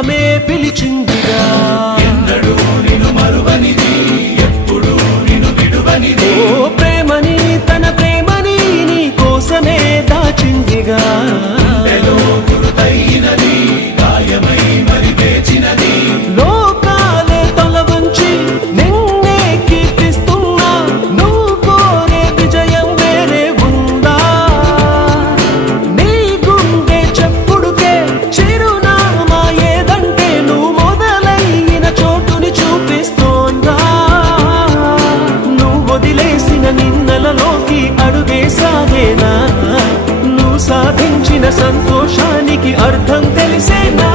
స్నేహమే పిలిచిందిగా ఎన్నడూ నిన్ను మరువనిది ఎప్పుడు నిన్ను విడువనిది ఓ ప్రేమని తన ప్రేమని నీ కోసమే దాచిందిగా గురుతైనది గాయమై మరి వేచినది లోకాలే తొలవంచి నిన్నే కీర్తిస్తున్నా నువ్వు కోరే విజయం వేరే ఉందా నీ గుండె చెప్పుడుకే చిరునామా ఏదంటే నువ్వు మొదలైన చోటుని చూపిస్తోందా నువ్వు వదిలేసిన నిన్నలలోకి అడుగేసాగేనా నువ్వు సాధించిన సంతోషానికి అర్థం తెలిసేనా